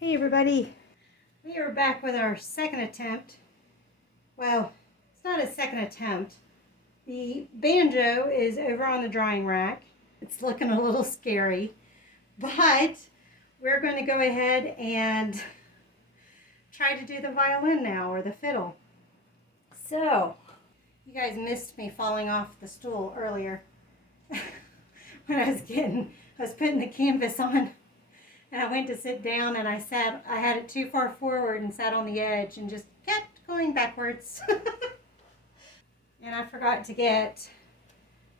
Hey everybody, we are back with our second attempt. Well, it's not a second attempt. The banjo is over on the drying rack. It's looking a little scary, but we're going to go ahead and try to do the violin now, or the fiddle. So, you guys missed me falling off the stool earlier when I was putting the canvas on. And I went to sit down and I had it too far forward and sat on the edge and just kept going backwards. And I forgot to get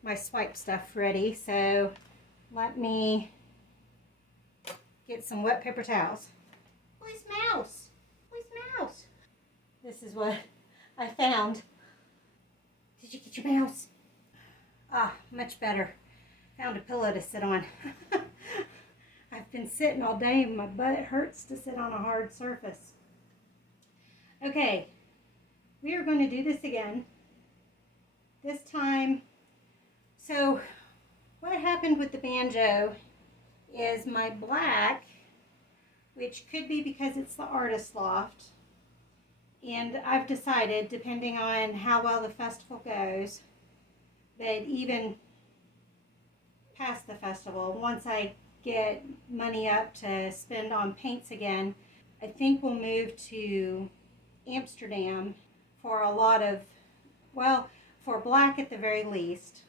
my swipe stuff ready, so let me get some wet paper towels. Where's Mouse? Where's Mouse? This is what I found. Did you get your mouse? Ah, much better. Found a pillow to sit on. I've been sitting all day and my butt hurts to sit on a hard surface. Okay, we are going to do this again. This time, so what happened with the banjo is my black, which could be because it's the Artist Loft, and I've decided, depending on how well the festival goes, that even past the festival, once I get money up to spend on paints again, I think we'll move to Amsterdam for a lot of, well, for black at the very least,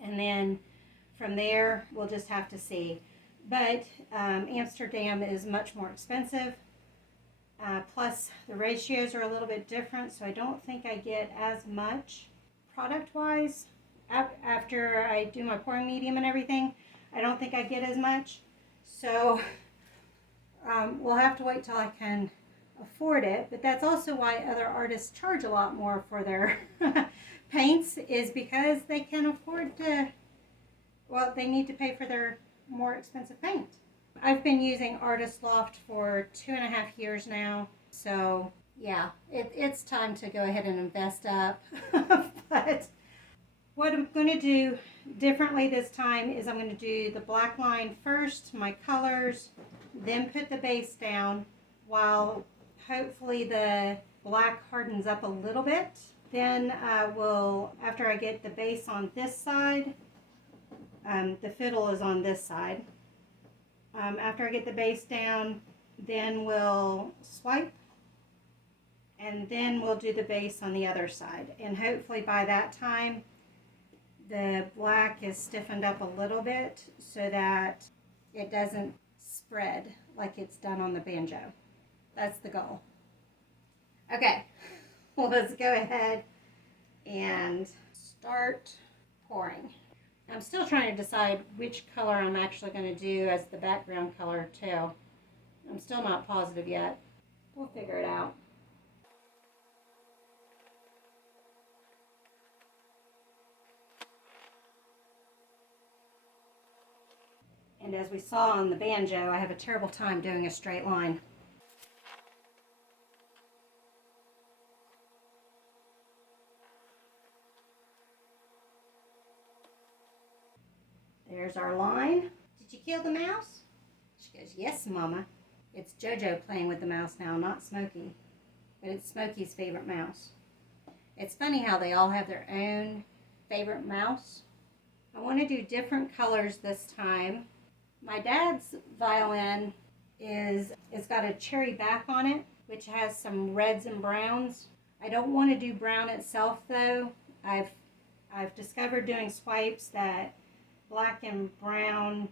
and then from there we'll just have to see. But Amsterdam is much more expensive, plus the ratios are a little bit different, so I don't think I get as much product wise after I do my pouring medium and everything. I don't think I get as much, so we'll have to wait till I can afford it. But that's also why other artists charge a lot more for their paints, is because they can afford to, well, they need to pay for their more expensive paint. I've been using Artist Loft for 2.5 years now, so yeah, it's time to go ahead and invest up. But what I'm going to do differently this time is I'm going to do the black line first, my colors, then put the base down while hopefully the black hardens up a little bit. Then after I get the base on this side, the fiddle is on this side. After I get the base down, then we'll swipe, and then we'll do the base on the other side. And hopefully by that time, the black is stiffened up a little bit so that it doesn't spread like it's done on the banjo. That's the goal. Okay, well, let's go ahead and start pouring. I'm still trying to decide which color I'm actually going to do as the background color too. I'm still not positive yet. We'll figure it out. And as we saw on the banjo, I have a terrible time doing a straight line. There's our line. Did you kill the mouse? She goes, yes, Mama. It's JoJo playing with the mouse now, not Smokey. But it's Smokey's favorite mouse. It's funny how they all have their own favorite mouse. I want to do different colors this time. My dad's violin it's got a cherry back on it, which has some reds and browns. I don't want to do brown itself though. I've discovered doing swipes that black and brown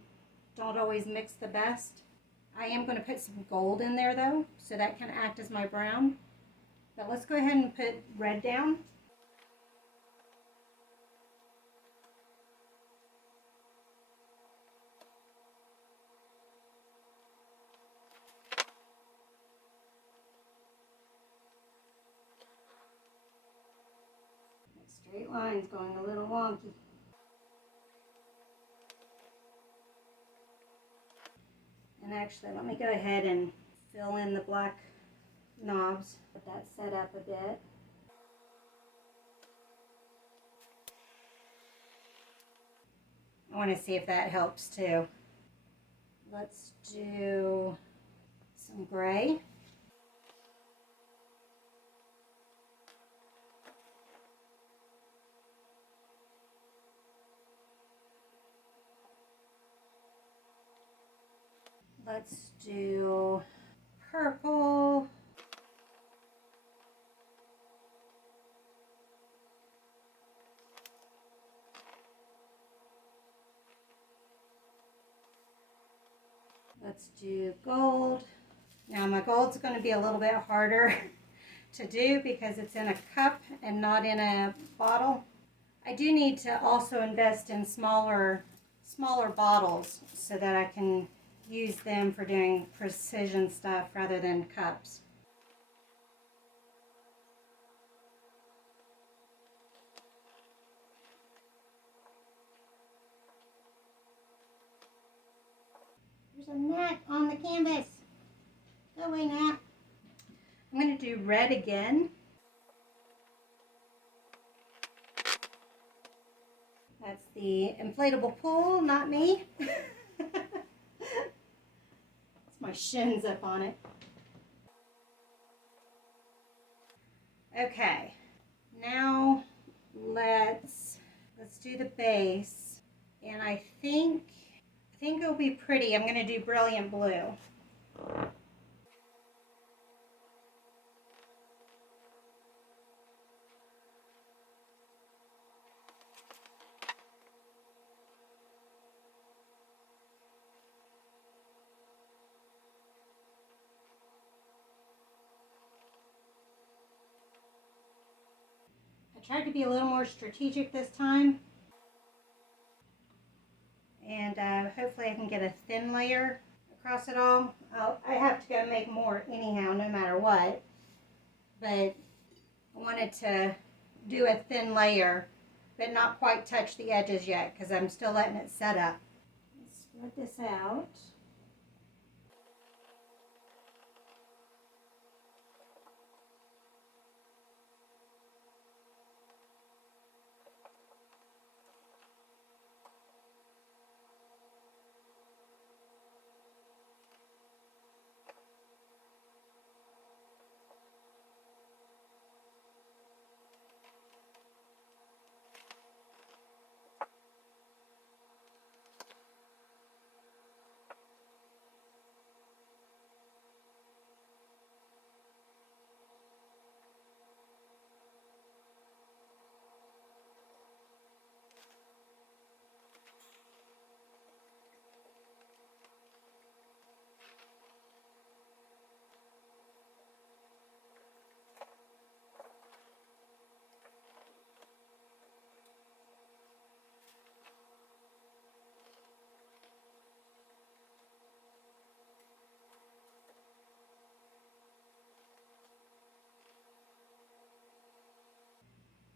don't always mix the best. I am going to put some gold in there though, so that can act as my brown. But let's go ahead and put red down. That straight line's going a little wonky. And actually, let me go ahead and fill in the black knobs. Let that set up a bit. I want to see if that helps too. Let's do some some gray. Let's do purple. Let's do gold. Now my gold's going to be a little bit harder to do because it's in a cup and not in a bottle. I do need to also invest in smaller bottles so that I can use them for doing precision stuff rather than cups. There's a gnat on the canvas. Go away, gnat. I'm going to do red again. That's the inflatable pool, not me. It's my shins up on it. Okay, now let's do the base, and I think it'll be pretty. I'm going to do brilliant blue. I tried to be a little more strategic this time, and hopefully I can get a thin layer across it all. I have to go make more anyhow, no matter what, but I wanted to do a thin layer, but not quite touch the edges yet because I'm still letting it set up. Let's spread this out.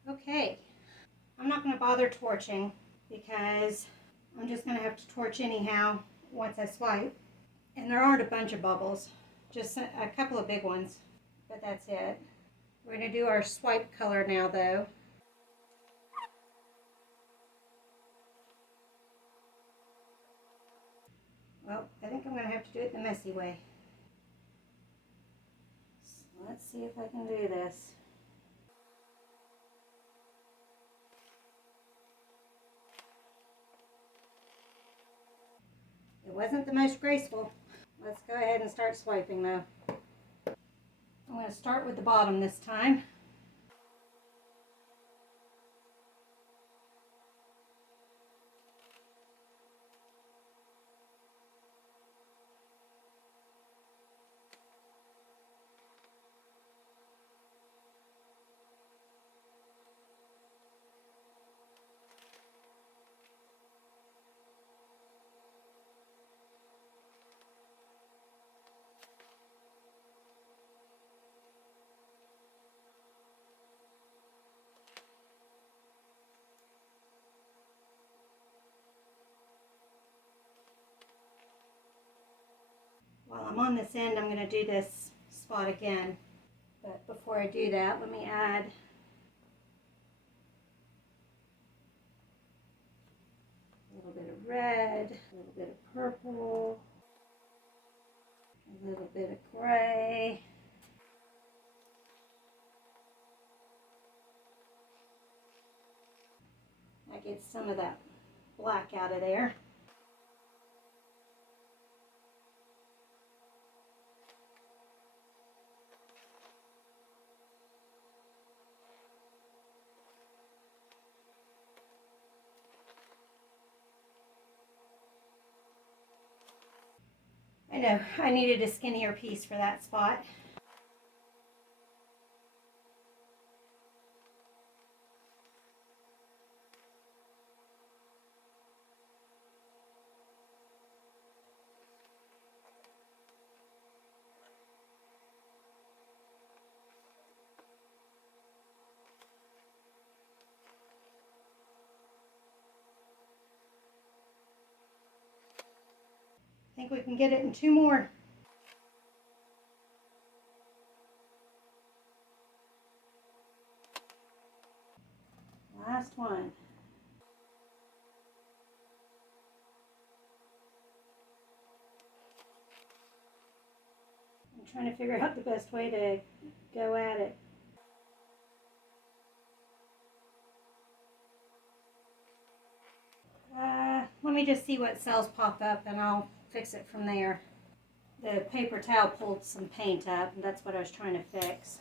Okay, I'm not going to bother torching because I'm just going to have to torch anyhow once I swipe. And there aren't a bunch of bubbles, just a couple of big ones, but that's it. We're going to do our swipe color now though. Well, I think I'm going to have to do it the messy way. So let's see if I can do this. It wasn't the most graceful. Let's go ahead and start swiping though. I'm going to start with the bottom this time. While I'm on this end, I'm going to do this spot again. But before I do that, let me add a little bit of red, a little bit of purple, and A little bit of gray. That gets some of that black out of there. I know, I needed a skinnier piece for that spot. I think we can get it in 2 more. Last one. I'm trying to figure out the best way to go at it. Let me just see what cells pop up and I'll fix it from there. The paper towel pulled some paint up and that's what I was trying to fix.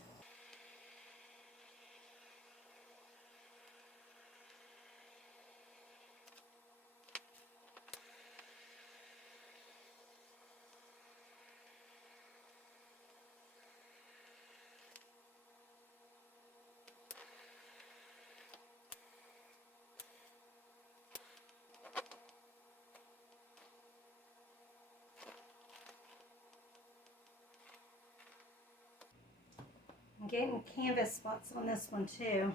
I'm getting canvas spots on this one too.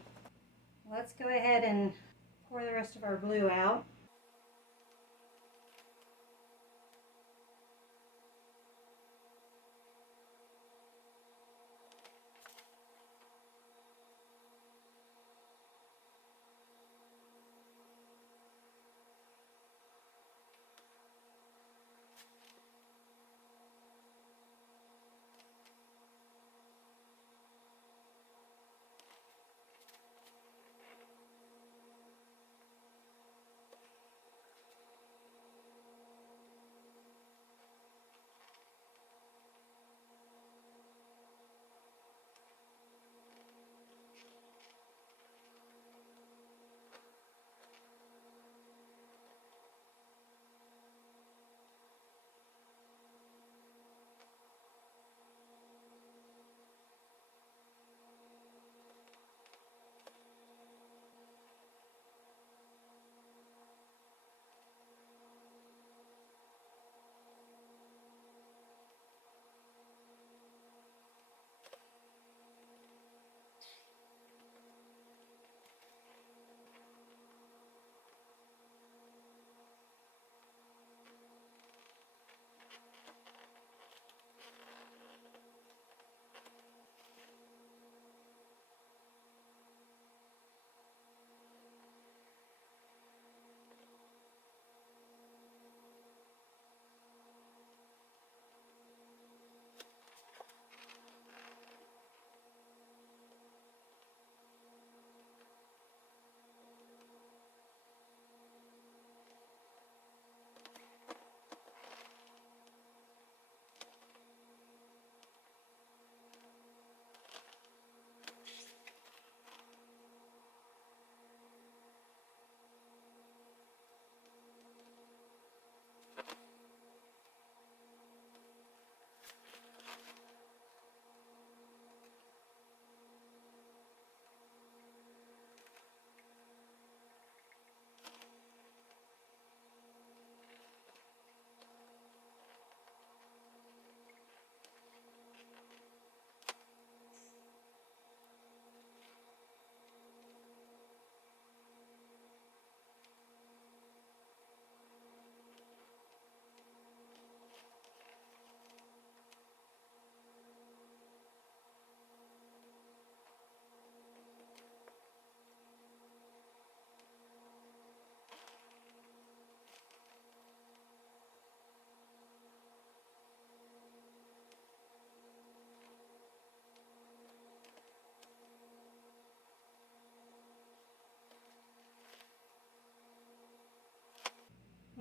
Let's go ahead and pour the rest of our glue out.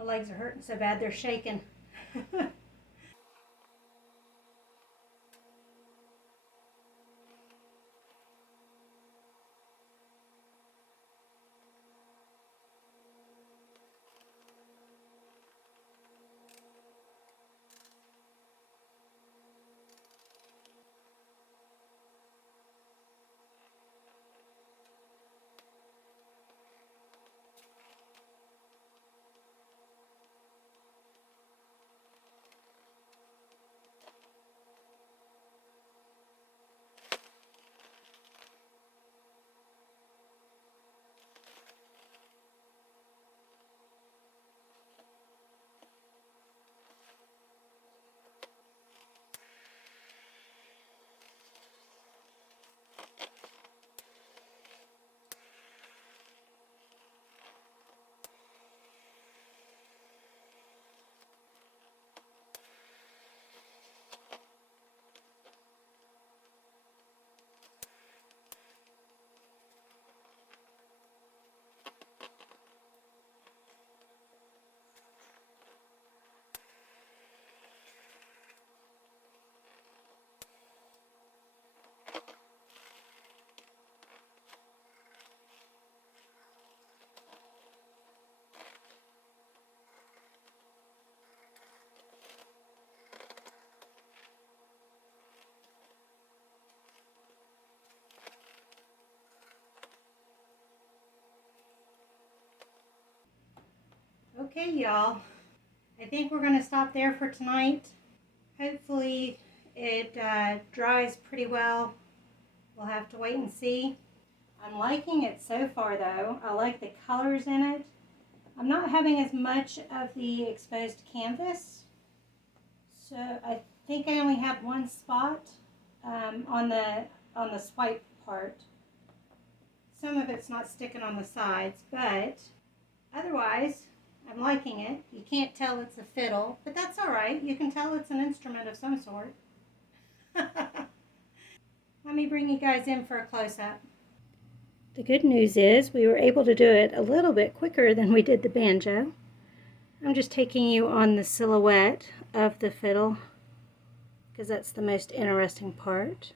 My legs are hurting so bad they're shaking. Okay, y'all. I think we're going to stop there for tonight. Hopefully it dries pretty well. We'll have to wait and see. I'm liking it so far though. I like the colors in it. I'm not having as much of the exposed canvas. So I think I only have one spot on the swipe part. Some of it's not sticking on the sides, but otherwise I'm liking it. You can't tell it's a fiddle, but that's all right. You can tell it's an instrument of some sort. Let me bring you guys in for a close-up. The good news is we were able to do it a little bit quicker than we did the banjo. I'm just taking you on the silhouette of the fiddle because that's the most interesting part.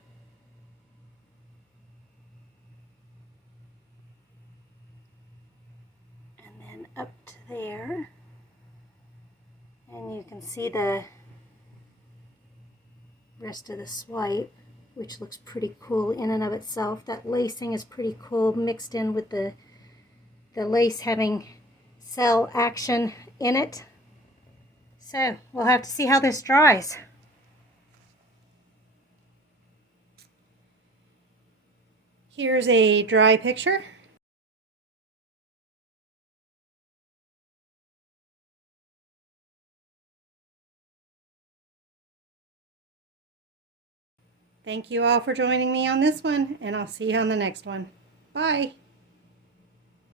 And then up to there. And you can see the rest of the swipe, which looks pretty cool in and of itself. That lacing is pretty cool, mixed in with the lace having cell action in it. So we'll have to see how this dries. Here's a dry picture. Thank you all for joining me on this one, and I'll see you on the next one. Bye.